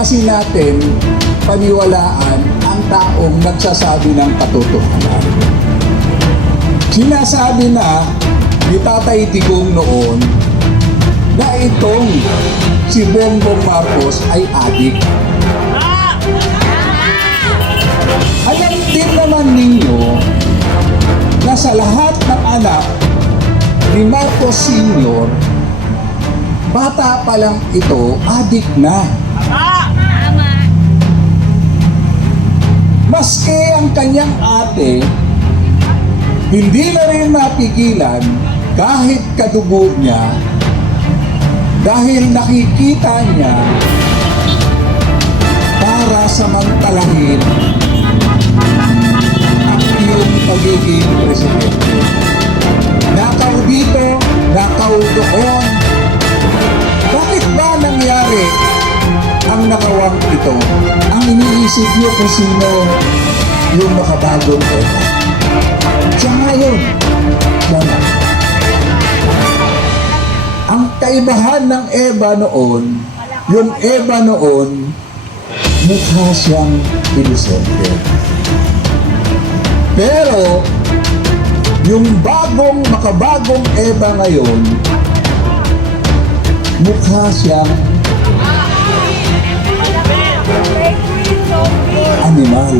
kasi natin paniwalaan ang taong nagsasabi ng katotohanan. Sinasabi na ni Tatay Digong noon na itong si Bongbong Marcos ay adik. Alam din naman ninyo na sa lahat ng anak ni Marcos Sr., bata pa lang ito, adik na. Maski ang kanyang ate, hindi na rin mapigilan kahit kadugo niya dahil nakikita niya para samantalahin ang iyong pagiging presidente. Nakaw dito, nakaw doon. Bakit ba nangyari ang nakawang ito? Ang iniisip niyo kung sino yung makabagong Eva. Siya ngayon. Siya na. Ang kaibahan ng Eva noon, yung Eva noon, mukha siyang inosente. Pero, yung makabagong Eva ngayon, mukha siyang animal.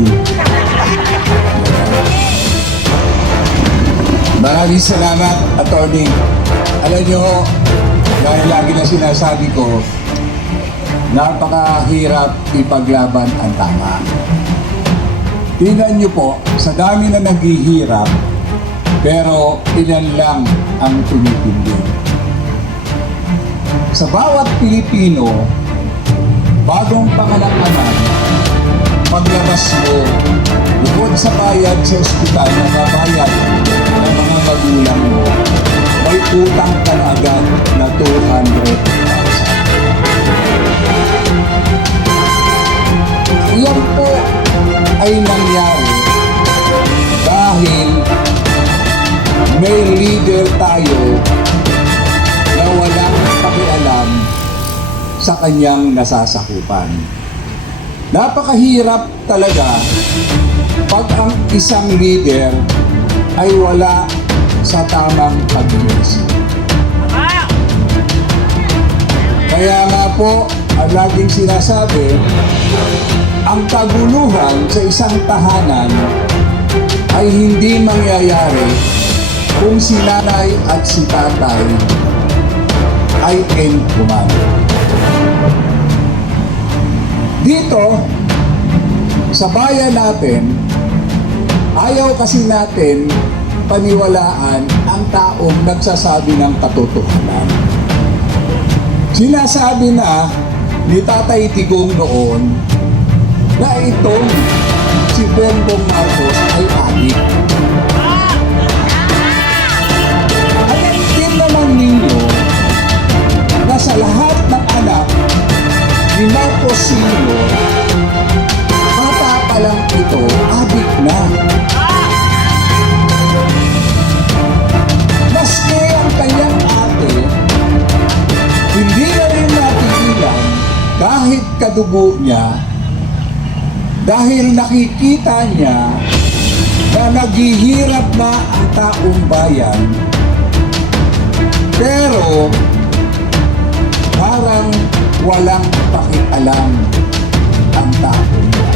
Maraming salamat, Atty. Alam nyo, dahil lagi na sinasabi ko, napakahirap ipaglaban ang tama. Tingnan nyo po, sa dami na naghihirap, pero ilan lang ang tumitindig. Sa bawat Pilipino, bagong panganak-anak, paglabas mo, bukod sa bayad sa ospital na babayad ng mga magulang mo, may utang ka na agad na 200,000. Iyan po ay nangyari dahil may leader tayo na walang pakialam sa kanyang nasasakupan. Napakahirap talaga pag ang isang leader ay wala sa tamang pag-iisip. Kaya nga po, ang laging sinasabi, ang kaguluhan sa isang tahanan ay hindi mangyayari kung si nanay at si tatay ay in command. Dito, sa bayan natin, ayaw kasi natin paniwalaan ang taong nagsasabi ng katotohanan. Sinasabi na ni Tatay Digong noon na itong si Bongbong Marcos ay adik. Alam din naman ninyo na sa lahat ng anak ni Marcos Sr., bata pa lang ito, adik na. Maski ang kanyang ate, hindi na rin napigilan kahit kadugo niya dahil nakikita niya na naghihirap na ang taong bayan, pero parang walang pakialam ang taong bayan.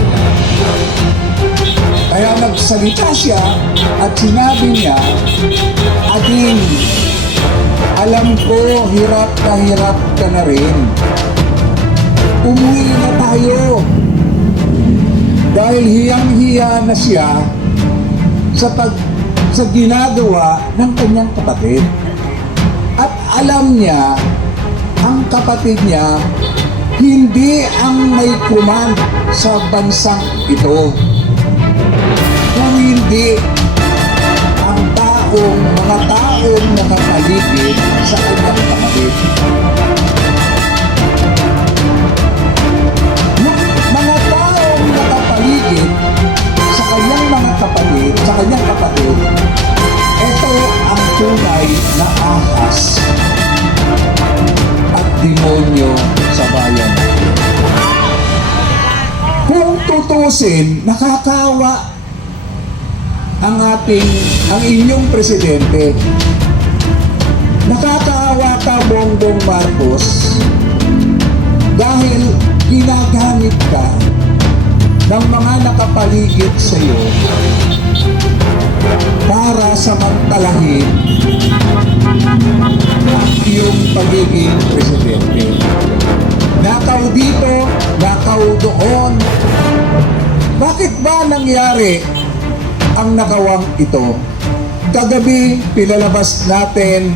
Kaya nagsalita siya at sinabi niya, "Ading, alam ko hirap ka na rin. Umuwi na tayo." Dahil hiyang-hiya na siya sa ginagawa ng kanyang kapatid. At alam niya, ang kapatid niya, hindi ang may command sa bansang ito. Kung hindi ang mga taong nakapaligid sa kanyang kapatid. Mga taong nakapaligid sa kanyang kapatid, ito ang tunay na ahas at demonyo sa bayan natin. tutuusin, nakakaawa ang inyong presidente. Nakakaawa ka, Bongbong Marcos, dahil ginagamit ka ng mga nakapaligid sa iyo para samantalahin ang iyong pagiging presidente. Nakaw dito, nakaw doon. Bakit ba nangyari ang nakawang ito? Kagabi, pinalabas natin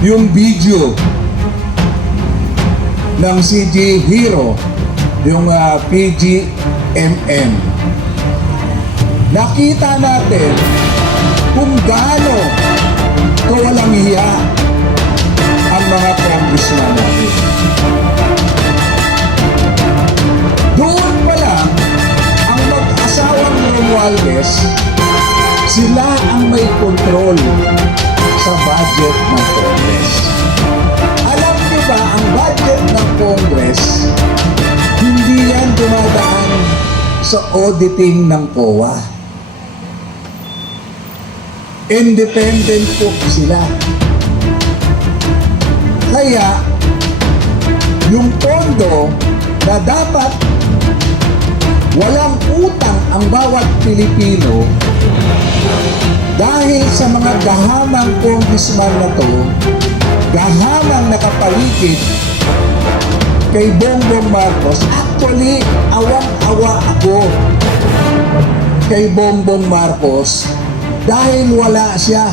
yung video ng CG Hero, yung PGMM. Nakita natin kung gaano kawalang hiya ang mga congressman natin. Doon pa lang, ang mag-asawang Romualdez, sila ang may control sa budget ng Congress. Alam niyo ba, ang budget ng Congress, hindi yan dumadaan sa auditing ng COA. Independent po sila. Kaya, yung pondo na dapat walang utang ang bawat Pilipino, dahil sa mga gahamang congressman na to, gahamang nakapaligid kay Bongbong Marcos, actually, awang-awa ako kay Bongbong Marcos dahil wala siya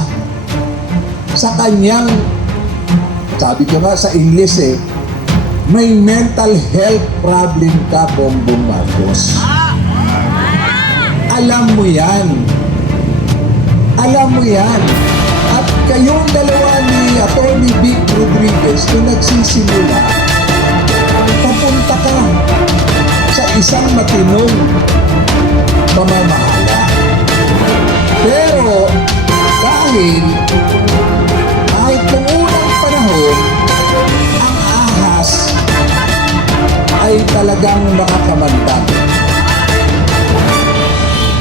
sa kanyang, sabi ko nga sa English may mental health problem ka, Bongbong Marcos. Alam mo yan. Alam mo yan. At kayong dalawa ni Atty. Vic Rodriguez, kung nagsisimula, papunta ka sa isang matinong pamamahala. Pero dahil kahit noong unang panahon, ang ahas ay talagang makakamantag.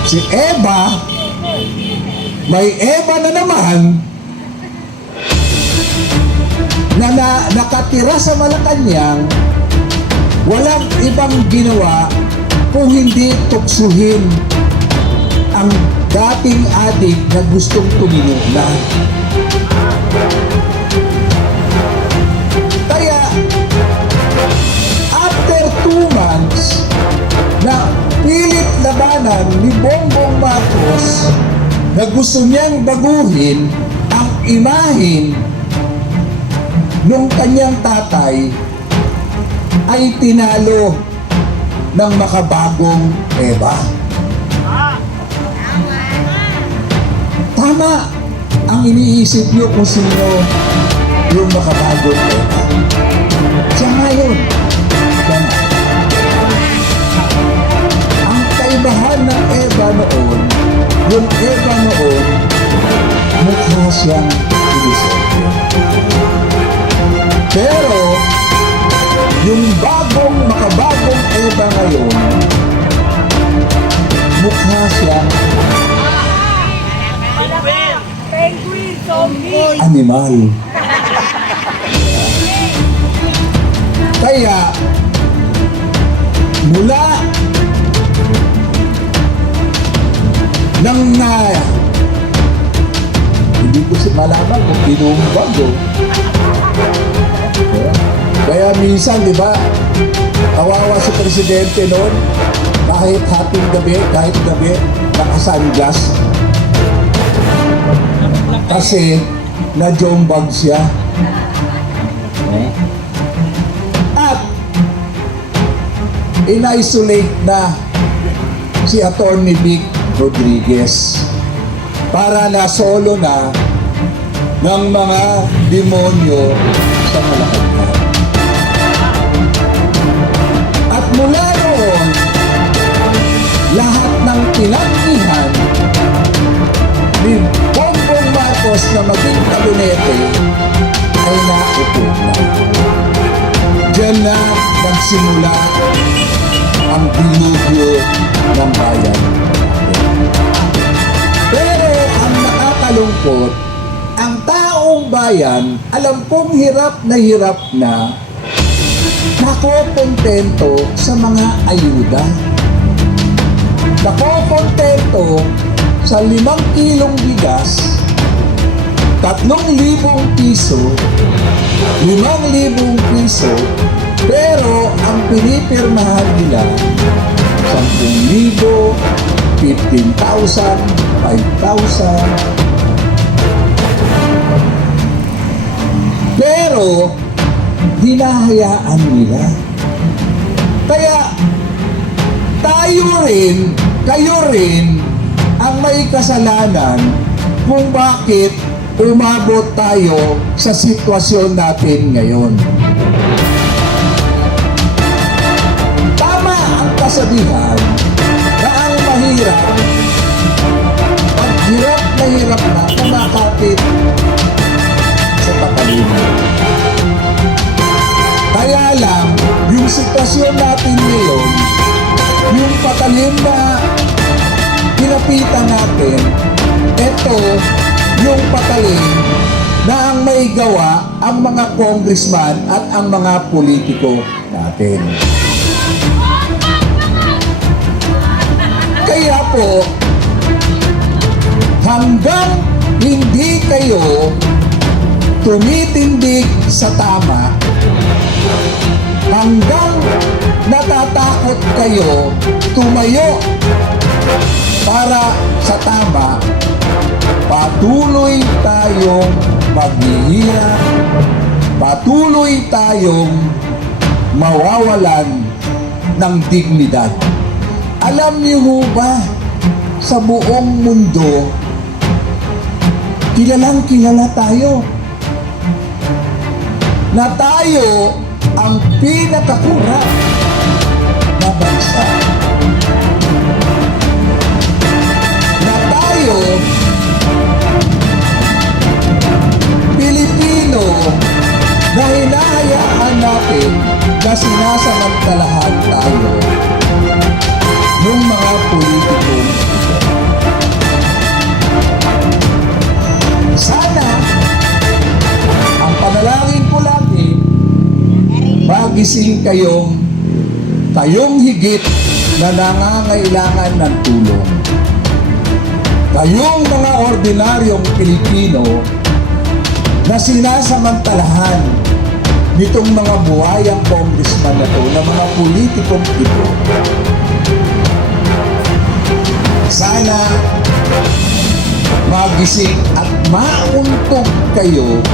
Si Eva, may Eva na naman na nakatira sa Malacanang, walang ibang ginawa kung hindi tuksuhin ang dating adik na gustong tumino na. Kaya, after 2 months na pilit labanan ni Bongbong Marcos na gusto niyang baguhin ang imahin nung kanyang tatay, ay tinalo ng makabagong Eva. Tama ang iniisip niyo kung sino yung makabagong Eva. Siya ngayon. Ang kaibahan ng Eva noon, yung Eva noon, mukha siyang Elizondo. Pero, yung makabagong Eva ngayon, mukha siyang animal. Kaya, mula nang hindi ko malaman kung binumbag o. Kaya minsan, di ba, kawawa si Presidente noon, kahit gabi, naka-sunglass. Kasi, na-jombag siya. At, in-isolate na si Atty. Vic Rodriguez para na-solo na ng mga demonyo sa Malacanang. At mula noon, lahat ng tinanggihan ni Bongbong Marcos na maging kabinete ay naupo na. Diyan na nagsimula ang dilubyo ng bayan. Pero ang nakakalungkot, ang taong bayan, alam kong hirap na nakokontento sa mga ayuda. Nakokontento sa 5 kilong bigas, 3,000 piso, 5,000 piso, pero ang pinipirmahan nila 10,000, 15,000, 5,000. Pero hinahayaan nila. Kaya tayo rin, kayo rin ang may kasalanan kung bakit umabot tayo sa sitwasyon natin ngayon. Tama ang kasabihan na ang mahirap, pag hirap na hirap na, kumakapit sa patalino. Kaya lang, yung sitwasyon natin ngayon, yung patalim na pinapitan natin, ito yung patalim na ang may gawa ang mga congressman at ang mga politiko natin. Kaya po, hanggang hindi kayo tumitindig sa tama, hanggang natatakot kayo tumayo para sa tama, patuloy tayong maghihirap, patuloy tayong mawawalan ng dignidad. Alam niyo ho ba, sa buong mundo, kilalang kilala tayo na tayo ang pinakakurap na bansa. Na tayo, Pilipino, na hinahayaan natin na sinasamantalahan tayo ng mga politikong ito. Sana, ang panalangin ko lagi, magising kayong higit na nangangailangan ng tulong. Kayong mga ordinaryong Pilipino na sinasamantalahan nitong mga buhayang congressman na to, na mga politikong ito. Sana magising at mauntog kayo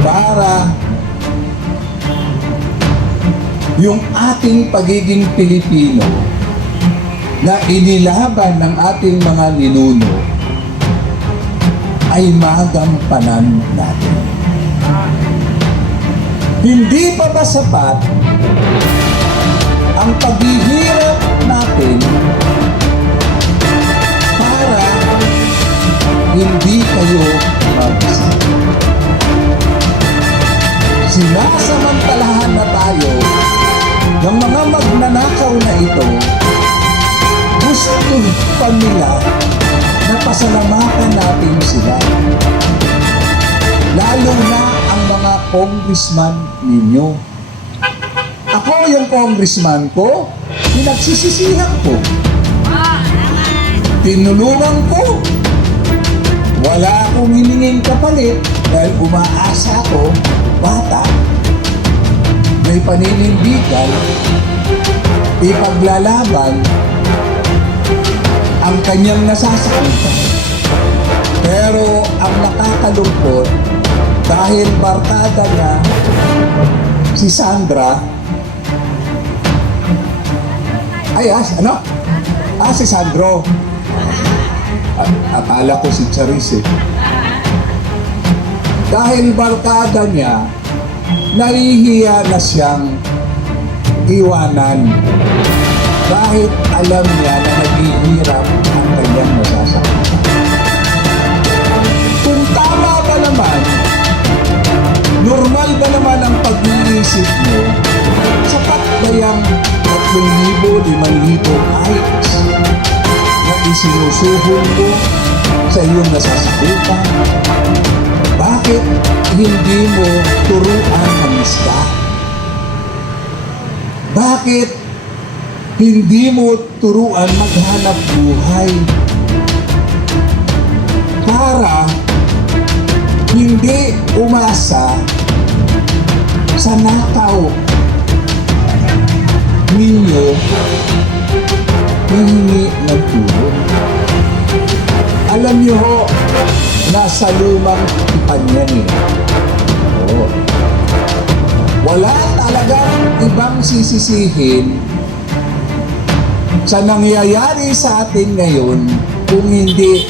para yung ating pagiging Pilipino na inilaban ng ating mga ninuno ay magampanan natin. Hindi pa ba sapat ang paghihirap natin para hindi kayo magising? Sinasamantalahan na tayo ng mga magnanakaw na ito. Gusto pa nila na pasalamatan natin sila. Lalo na ang mga congressman ninyo. Ako yung congressman ko, pinagsisisihan ko. Tinulungan ko. Wala akong hiningin kapalit dahil umaasa ko, bata, may paninindigan, ipaglalaban ang kanyang nasasakupan. Pero ang nakakalungkot, dahil barkada niya si Sandra, si Sandro. Akala ko si Charis eh. Dahil barkada niya, nahihiya na siyang iwanan. Kahit alam niya na naghihirap ang kanyang masasakit. Kung tama ba naman, normal ba naman ang pag-iisip mo, sapat sinusuhong mo sa iyong nasasakupan? Bakit hindi mo turuan ang isda? Bakit hindi mo turuan maghanap buhay? Para hindi umasa sa nakaw ninyo hihingi ng tulong. Alam niyo ho, nasa lumang tipan yan eh. Oo. Wala talagang ibang sisisihin sa nangyayari sa atin ngayon kung hindi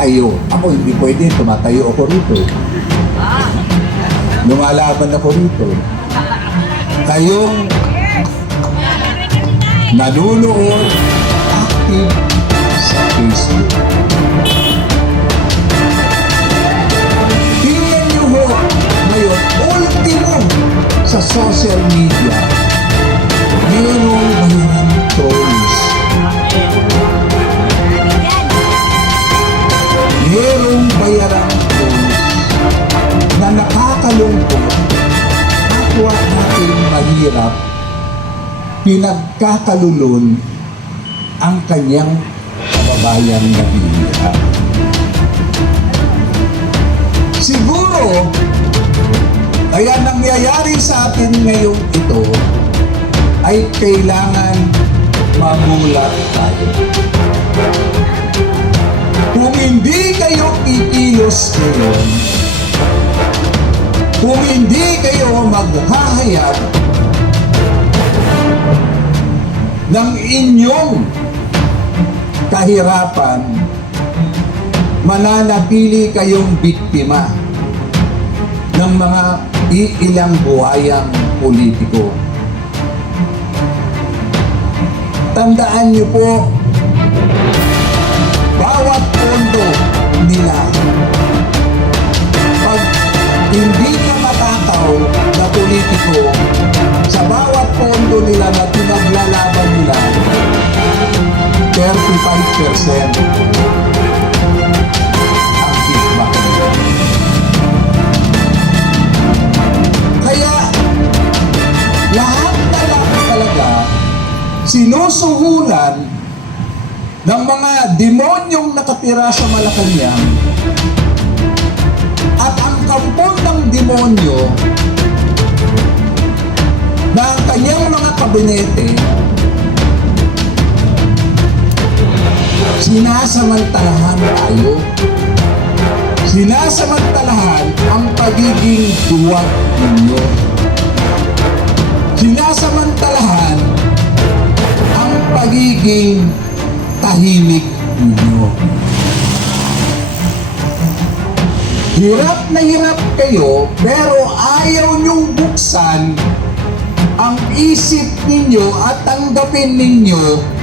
tayo. Ako hindi pwede, tumatayo ako rito. Lumalaban ako rito. Kayong nanunood, active sa Facebook. Tingnan niyo ho ngayon, ultimo sa social media, mayroong mga trolls. Mayroong bayarang trolls na nakakalungkot, kapwa natin mahirap, pinagkakalulon ang kanyang kababayan na binihirap. Siguro, kaya nangyayari sa atin ngayong ito ay kailangan mamulat tayo. Kung hindi kayo kikilos ngayon, kung hindi kayo maghahayag ng inyong kahirapan, mananatili kayong biktima ng mga iilang buhayang politiko. Tandaan niyo po, bawat pondo nila, pag hindi ka matakaw na politiko, sa bawat pondo nila na pinaglalaban nila, 35% ang kickback nila. Kaya, lahat na lang talaga sinusuhulan ng mga demonyong nakatira sa Malacanang, at ang kampon ng demonyo na ang kanyang mga kabinete sinasamantalahan tayo. Sinasamantalahan ang pagiging duwag ninyo. Sinasamantalahan ang pagiging tahimik ninyo. Hirap na hirap kayo, pero ayaw niyong buksan ang isip ninyo at tanggapin ninyo.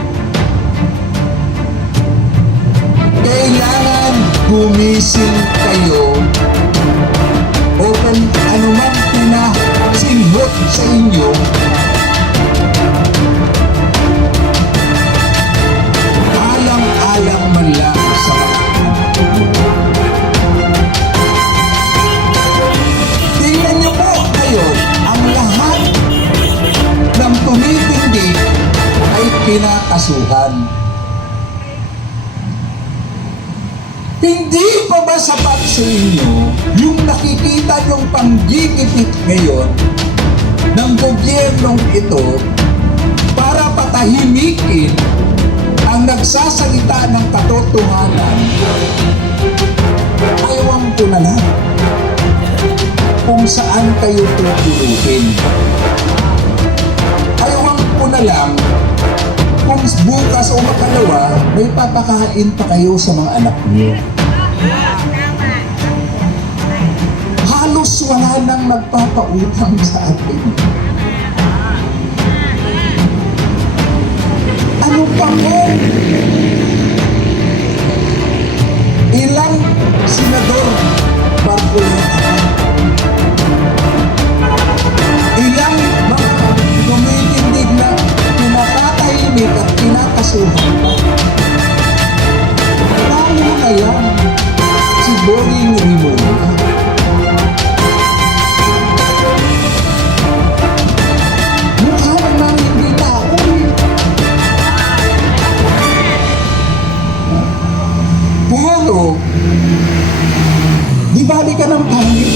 Kailangan gumising kayo o kung anumang pinasinghot sa inyo, alang-alang man lang sa mga tingnan niyo po kayo, ang lahat ng tumitindig ay kinakasuhan. Hindi pa ba sapat sa inyo yung nakikita yung panggigipit ngayon ng gobyernong ito para patahimikin ang nagsasalita ng katotohanan? Ayaw ko na lang kung saan kayo tutuluhin. Ayaw ko na lang kung bukas o makalawa, may papakain pa kayo sa mga anak niyo. Halos wala nang nagpapautang sa atin. Ano pa mo? Ilang senador bago lang ako? Ilang mga tumitindig na pinakatahimik at pinakasuhan?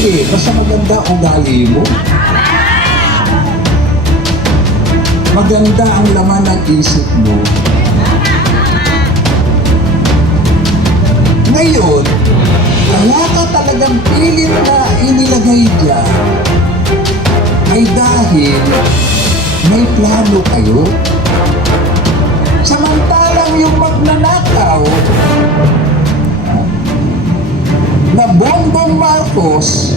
Hindi, basta maganda ugali mo. Maganda ang laman ng isip mo. Ngayon, kaya ka talagang pilit na inilagay dyan ay dahil may plano kayo. Samantalang yung magnanakaw na Bongbong Marcos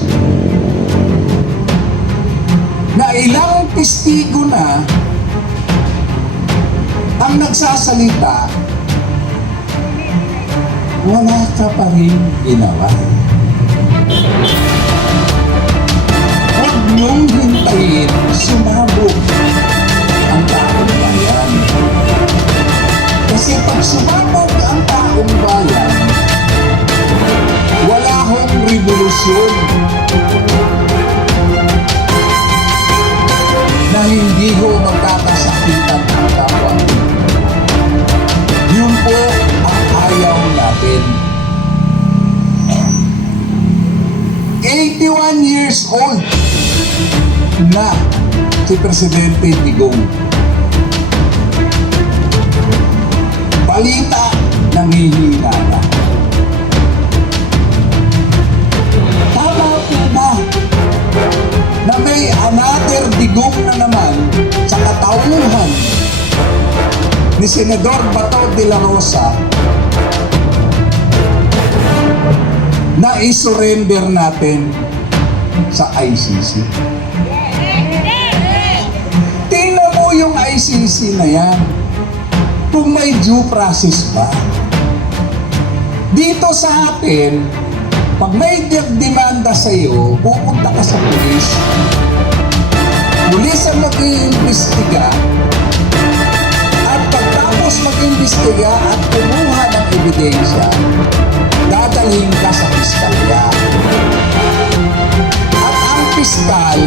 na ilang testigo na ang nagsasalita, wala ka pa rin ginawa. Huwag niyong hintayin sumabog ang taong bayan. Kasi pag sumabog ang taong bayan, wala hong revolusyon na hindi ho magkakasakitan ang kapwa. Yun po ang ayaw natin. 81 years old na si Presidente Digong. Balita, nangihina na. Tama po ba na may another Digong na naman sa katauhan ni Senador Bato de la Rosa na isurrender natin sa ICC? Tingnan mo yung ICC na yan, kung may due process ba. Dito sa atin, pag may demanda sa iyo, pupunta ka sa pulis. Pulis ang mag-iimbestiga, at pagtapos mag-imbestiga at kumuha ng ebidensya, dadalhin ka sa piskalya. At ang piskal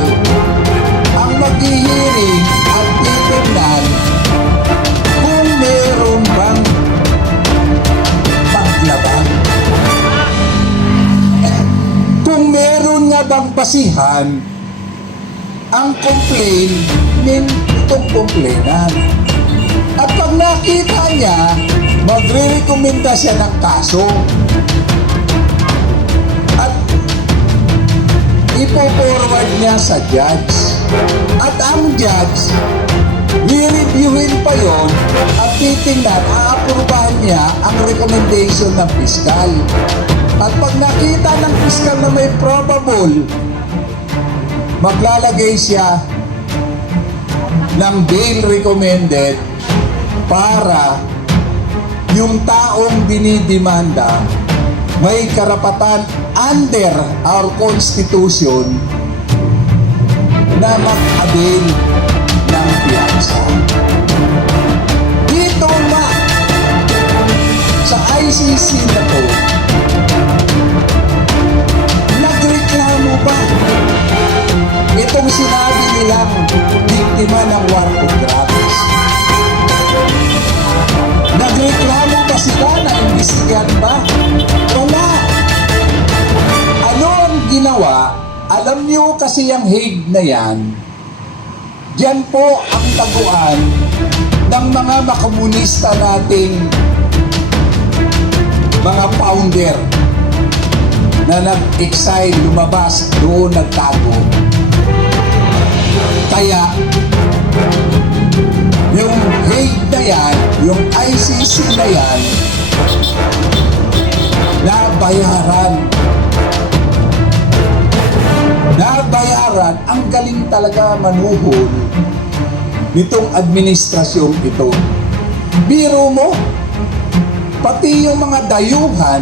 ang maghihiring at titignan kung meron bang paglaban. Kung meron nga bang basihan ang complaint nitong complainant. At pag nakita niya, magre-rekomenda siya ng kaso. At ipo-forward niya sa judge. At ang judge, i-reviewin pa yon at titingnan, aaprubahan niya ang recommendation ng piskal. At pag nakita ng piskal na may probable, maglalagay siya ng bail recommended para yung taong dinidemanda may karapatan under our Constitution na mag-avail ng piyansa. Dito ba sa ICC na to, nagreklamo ba itong sinabi nilang biktima ng war on drugs? Nagreklamo ba sila na imbestigahan ba? Wala. Ano ang ginawa? Alam niyo kasi yung Hague na yan, diyan po ang taguan ng mga makamunista nating mga founder na nag-exile, lumabas, doon nagtago. Kaya, yung Hague na yan, yung ICC na yan, nabayaran. Nabayaran, ang galing talaga manuhol nitong administrasyong ito. Biro mo, pati yung mga dayuhan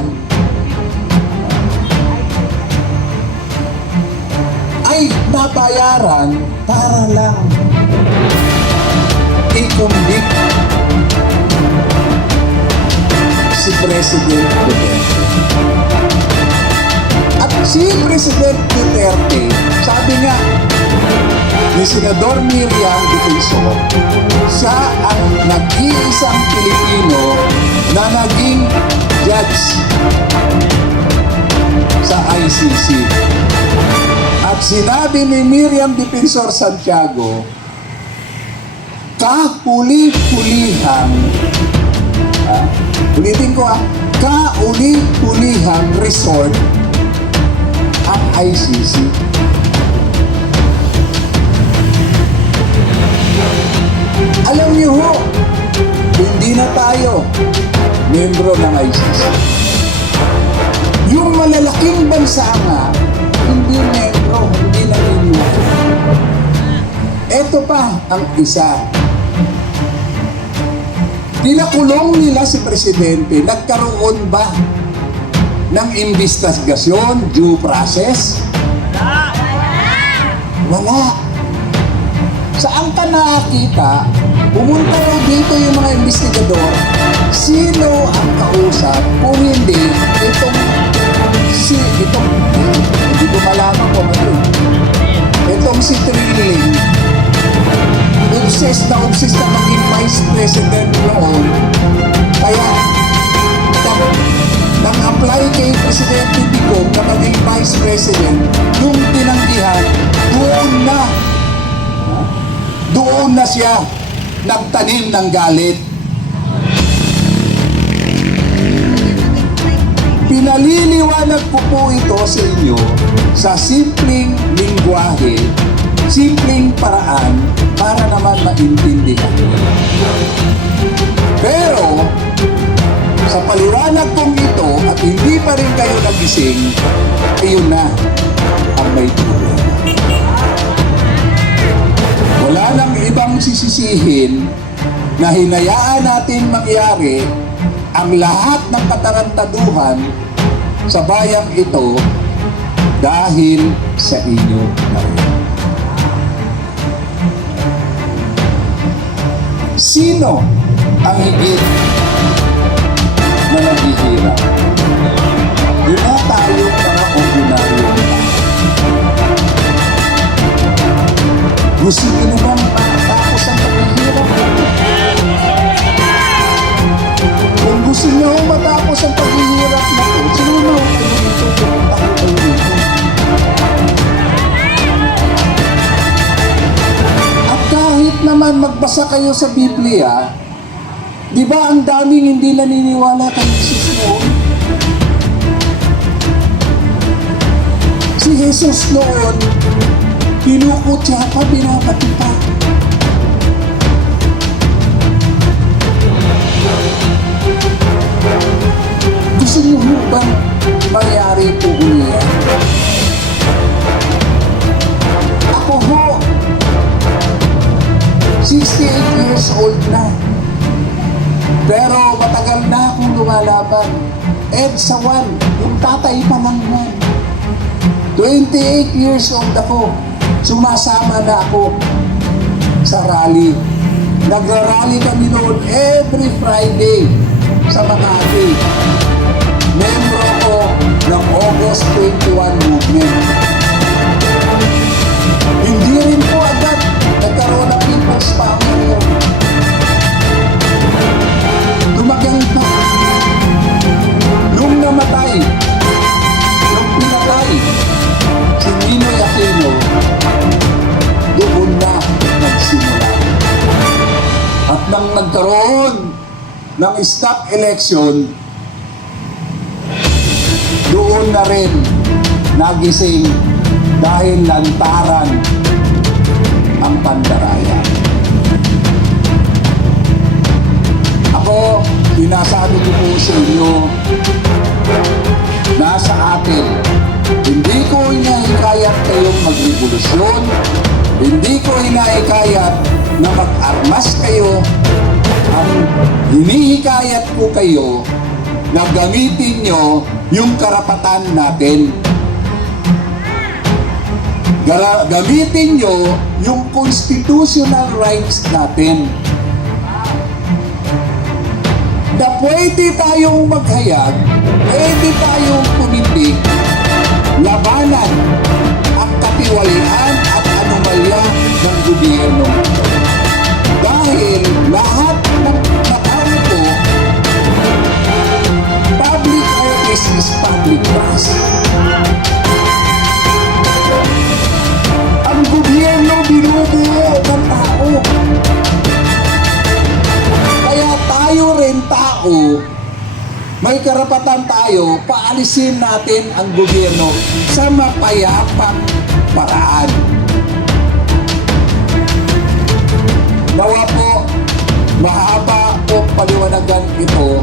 ay nabayaran para lang i-convict si President Duterte. At si President Duterte, sabi nga ni Senador Miriam Defensor, siya ang nag-iisang Pilipino na naging judge sa ICC. At sinabi ni Miriam Defensor Santiago, kahuli-hulihang, ulitin ko kahuli-hulihang resort ang ICC. Alam niyo ho, hindi na tayo membro ng ICC. Yung malalaking bansa nga, hindi membro, hindi naniniwala. Ito pa ang isa. Pinakulong nila si Presidente, nagkaroon ba ng investigasyon, due process? Wala. Saan ka nakakita, pumunta raw dito yung mga investigador, sino ang kausap kung hindi hindi ko malaman kung ano. Itong si Trilling, obsessed na maging Vice President noon. Kaya, nag-apply kay Presidente Digong na maging Vice President, yung tinanggihan, doon na siya nagtanim ng galit. Pinaliliwanag ko po ito sa inyo sa simpleng lingwahe, simpleng paraan para naman maintindihan. Pero, sa paliwanag kong ito at hindi pa rin kayo nagising, iyon na ang may problema. Wala nang ibang sisisihin na hinayaan natin mangyari ang lahat ng katarantaduhan sa bayang ito dahil sa inyo na rin. Sino ang higit na naghihirap? Di ba tayo mga ordinaryo? Gusto nyo bang matapos ang paghihirap? Kung gusto nyo matapos ang paghihirap na ito, sino na kayo dito? Pumunta ko kayo dito. At kahit naman magbasa kayo sa Biblia, di ba ang daming hindi naniniwala kay Jesus noon? Si Jesus noon, pinukot siya pa, binabati pa. Gusto niyo bang mangyari po ulit? Ako ho, 68 years old na. Pero matagal na akong lumalaban. EDSA 1, yung tatay pa lang yan. 28 years old ako. Sumasama na ako sa rally. Nagra-rally kami noon every Friday sa Makati. Membro ko ng August 21 movement. Hindi rin po agad nagkaroon ng People's Power yun. Tumagal pa. Nung namatay, nung pinatay si Ninoy Aquino, doon na nagsimula. At nang nagkaroon ng stop election, doon na rin nagising dahil lantaran ang pandarayan. Ako, sinasabi ko po sa inyo, nasa atin. Hindi ko hinahikayat kayong magrevolusyon, hindi ko hinahikayat na mag-armas kayo. Ang hinihikayat ko kayo na gamitin nyo yung karapatan natin. Gamitin nyo yung constitutional rights natin. Na pwede tayong maghayag, pwede tayong tumindig, labanan ang katiwalian at anomalya ng gobyerno. Dahil lahat ng nakano po, public office is public trust. may karapatan tayo, paalisin natin ang gobyerno sa mapayapang paraan. Nawa po, mahaba po paliwanagan ito,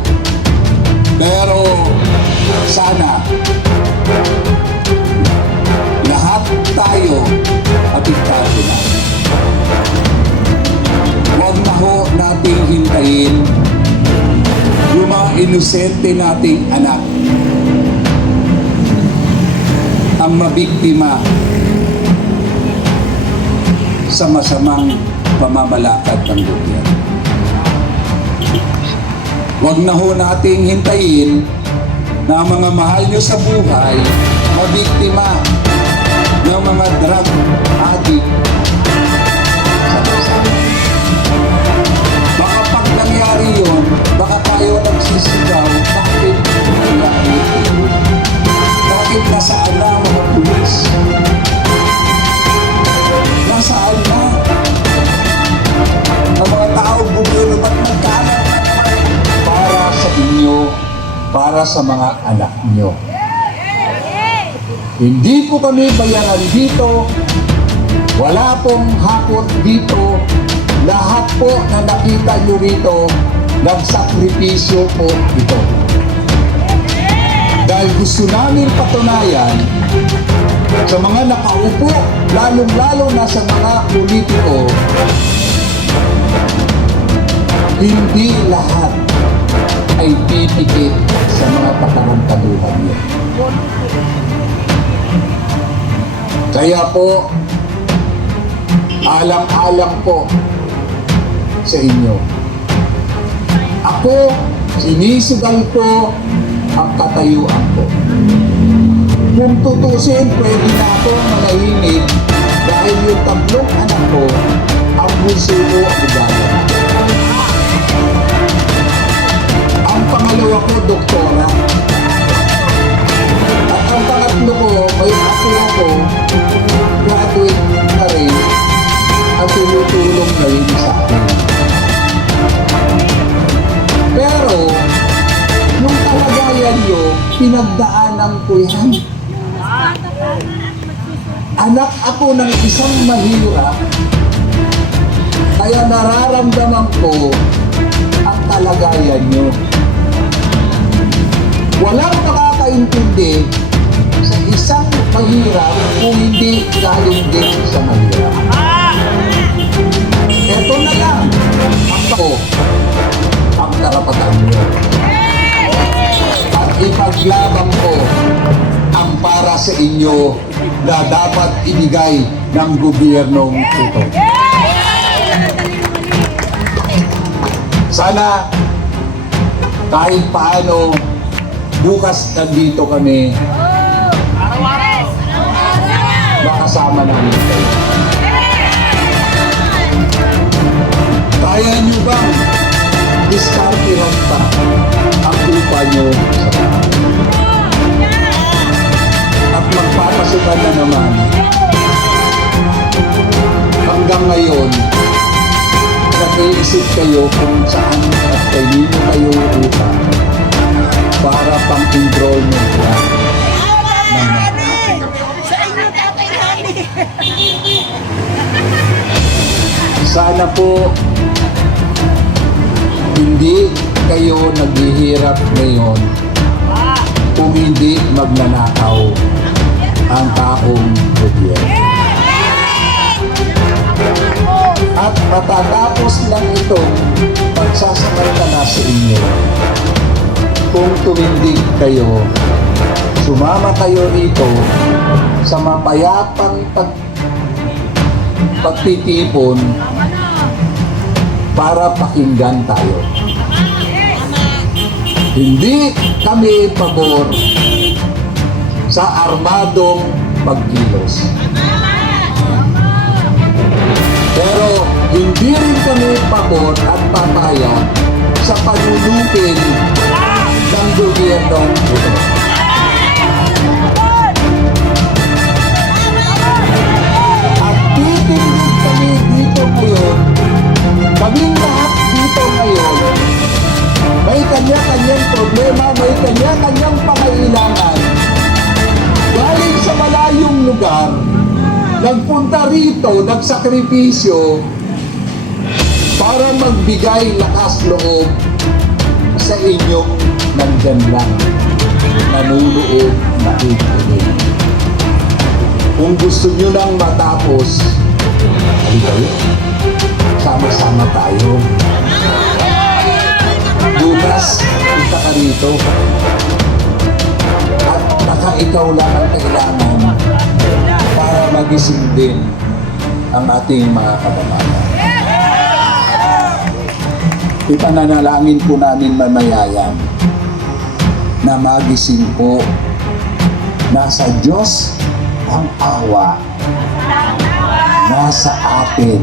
pero sana lahat tayo apektado na. Huwag na ho nating hintayin yung mga inosente nating anak ang mabiktima sa masamang pamamalakad ng gobyerno. Huwag na ho nating hintayin na ang mga mahal nyo sa buhay mabiktima ng mga drug addict sa bansa. Baka pag nangyari yun, baka tayo nagsisigaw, bakit nangyari ito? Bakit nasaan na ang mga pulis? Nasaan na ang mga tao gobyerno? Ba't nagkalat na naman para sa inyo, para sa mga anak nyo? Hindi po kami bayaran dito, wala pong hakot dito, lahat po na nakita nyo rito, nagsakripisyo po ito. Dahil gusto namin patunayan sa mga nakaupo, lalong-lalo na sa mga politiko, hindi lahat ay pipikit sa mga patarantaduhan niyo. Kaya po, alang-alang po sa inyo. Ako, sinisigal ko ang katayuan ko. Kung tutusin, pwede na ako manahimik dahil yung tatlong anak ko, ang bunso ko ang gano'n. Ang pangalawa ko, doktora. At ang pangatlo ko, may apo ako, graduate na rin, at tumutulong na rin sa akin. Pero, yung kalagayan nyo, pinagdaanan ko yan. Anak ako ng isang mahirap, kaya nararamdaman ko ang kalagayan nyo. Walang makakaintindi sa isang mahirap kung hindi galing din sa mahirap. Ito na lang ako ang karapatan nyo. At ipaglaban ko ang para sa inyo na dapat ibigay ng gobyernong ito. Sana kahit paano bukas nandito kami, makasama namin kayo. Kaya nyo bang diskartihan pa ang lupa nyo sa bahay? At magpapasukan na naman hanggang ngayon, nag-iisip kayo kung saan at kanino kayo utang para pang-enrollment lang ng sana po hindi kayo naghihirap ngayon kung hindi magnanakaw ang taong gobyerno. At matatapos lang itong pagsasamantala sa inyo kung tumindig kayo, sumama kayo rito sa mapayapang pagtitipon para pakinggan tayo. Hindi kami pabor sa armadong pagkilos. Pero hindi rin kami pabor at papayag sa panunupin ng gobyernong ito. At titindig kami dito ngayon, kaming lahat dito ngayon, may kanya-kanyang problema, may kanya nagpunta rito, nagsakripisyo para magbigay lakas loob sa inyong nandyan lang, nanunood, nakikinig. Kung gusto nyo nang matapos, ano kayo? Sama-sama tayo. Bukas, punta ka rito. At baka ikaw lang ang kailangan para magising din ang ating mga kababayan. Ipananalangin po namin mamayayang na magising po. Nasa Diyos ang awa, nasa atin